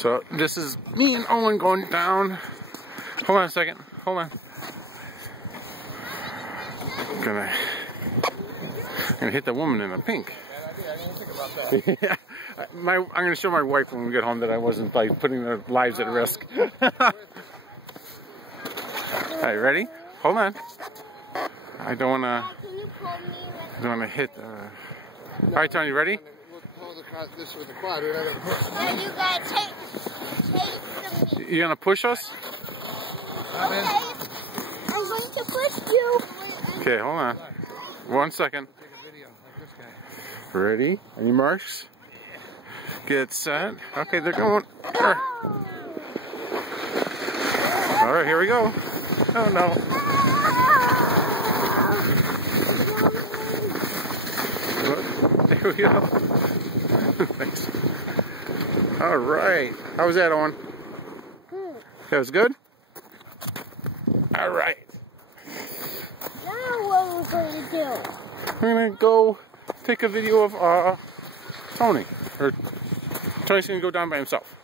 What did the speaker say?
So this is me and Owen going down. Hold on a second. Hold on. I'm gonna hit the woman in the pink. I didn't think about that. Yeah. I'm gonna show my wife when we get home that I wasn't like putting their lives at risk. Alright, ready? Hold on. I don't wanna hit. Alright, Tony, ready? This with the quad, we're not gonna push. Then you gotta take the meat. You gonna push us? Okay. I'm going to push you. Okay, hold on. 1 second. Take a video like this guy. Ready? Any marks? Get set. Okay, they're going. Alright, here we go. Oh no. There we go. Thanks. Alright. How was that, Owen? That was good? Alright. Now what we're going to do? We're gonna go take a video of Tony. Or Tony's gonna go down by himself.